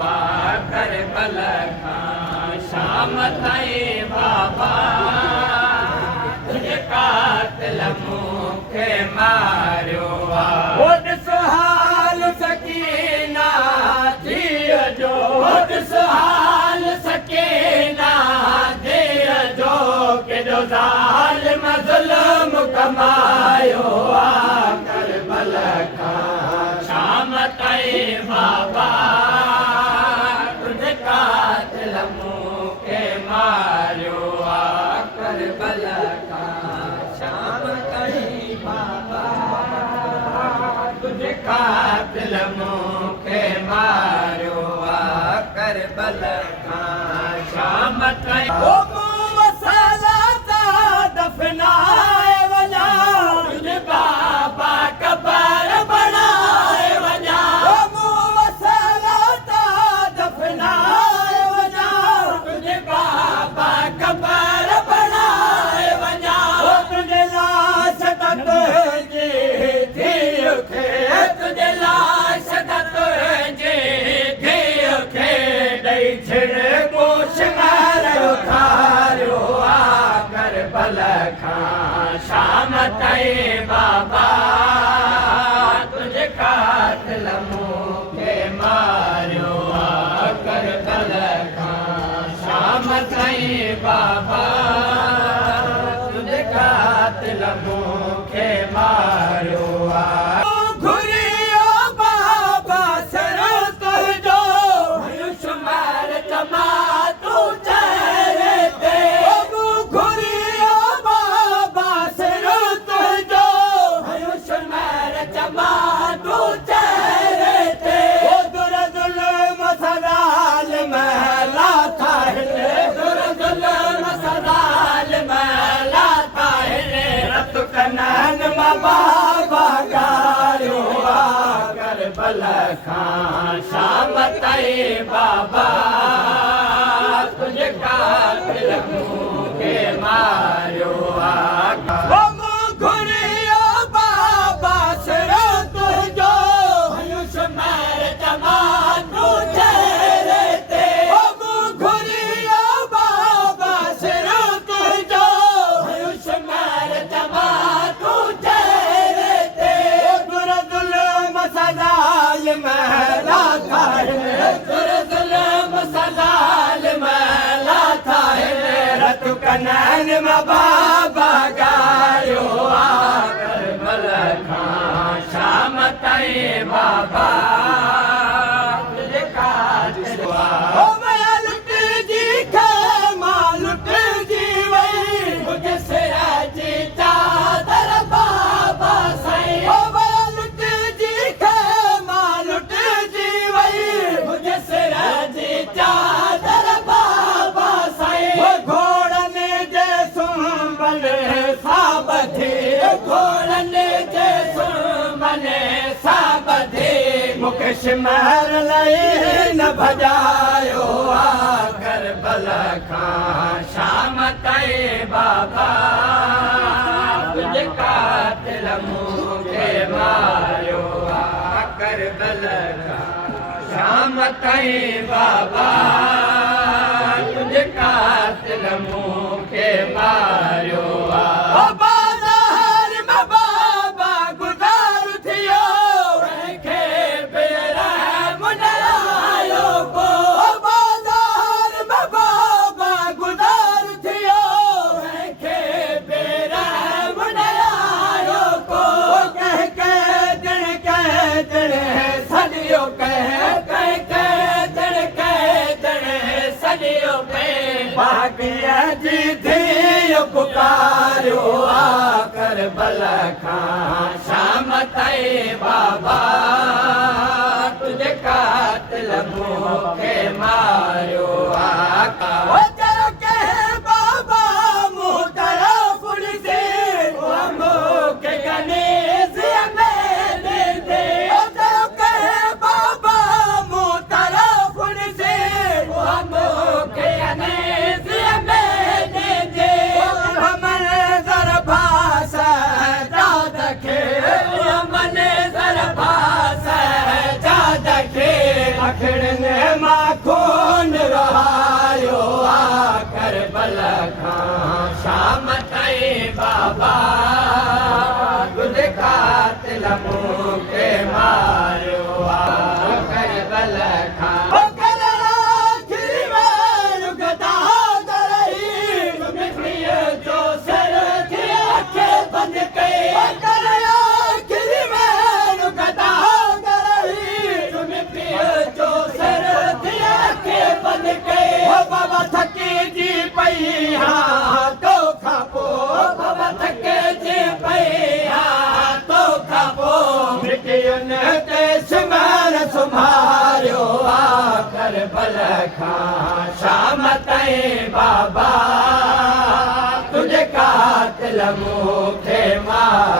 करबल खां शाम ताईं बाबा तुझे कातिल मूंखे मारियो आहे। ॾिस हाल सकीना धीअ जो, ॾिस हाल सकीना धीअ जो, केॾो ज़ालिम ज़ुल्म कमायो आहे। करबल खां शाम ताईं बाबा मूंखे मारियो आहे। करबल खां शाम ताईं बाबा तुझे कातिल मूंखे मारियो आहे। करबल खां शाम ताईं मसाला दफ़नाए वञा, तुंहिंजे बाबा कबर बणाए वञा। मसाला दफ़नाए बाबा कबर बणाए वञा। तुंहिंजे लाश तुंहिंजी धीअ खे, तुंहिंजे लाश तुंहिंजी धीअ खे ॾेई छिड़ गोश मारियो खारियो आहे। करबल खां शाम ताईं बाबा तुंहिंजे कातिल मूंखे मारियो आहे। करबल शाम ताईं बाबा तुझे कातिल मूंखे मारियो आहे। घुरियो बाबा सर तुंहिंजो शुमार चमा तूं चेहरे ते। घुरियो बाबा सर तुंहिंजो शुमार चमा तूं चेहरे ते। दुर ज़ुल्म सदाल महला कनन बाबा गारियो आहे। करबल खां शाम ताईं बाबा तुझे कातिल मूंखे मारियो आहे। घुरियो बाबा सर तुंहिंजो शुमार चमा तूं चेहरे ते। घुरियो बाबा सर तुंहिंजो शुमार चमा तूं चेहरे ते। दुर ज़ुल्म सदाल महला ठाहे, दुर ज़ुल्म सदाल महला ठाहे। रत कनन बाबा गारियो आहे। करबल खां शाम ताईं बाबा तुझे कातिल आहे। मूंखे शिमर लई न भॼायो आहे। करबल खां शाम ताईं बाबा तुझे कातिल मूंखे मारियो आहे। करबल खां शाम ताईं बाबा तुझे कातिल मूंखे मारियो आहे। जी धीअ पुकारियो आहे। करबल खां शाम ताईं बाबा तुझे कातिल मूंखे मारियो आहे। बाबा मूं तरफ़ ॾिसे मूंखे कनीज़ीअ में ॾिंदे। बाबा मूं तरफ़ ॾिसे मूंखे कनीज़ीअ में अखड़ने मां खून रहायो आ करबल खां शाम ताईं बाबा तुझे कातिल मूंखे मारियो आ करबल खां बाबा थके जी पई हाँ तो खापो बाबा थके जी पई हाँ तो खापो मिटियुन ते सिमर सुम्हारियो आ करबल खां शाम ताईं बाबा तुझे कातिल मूंखे मारियो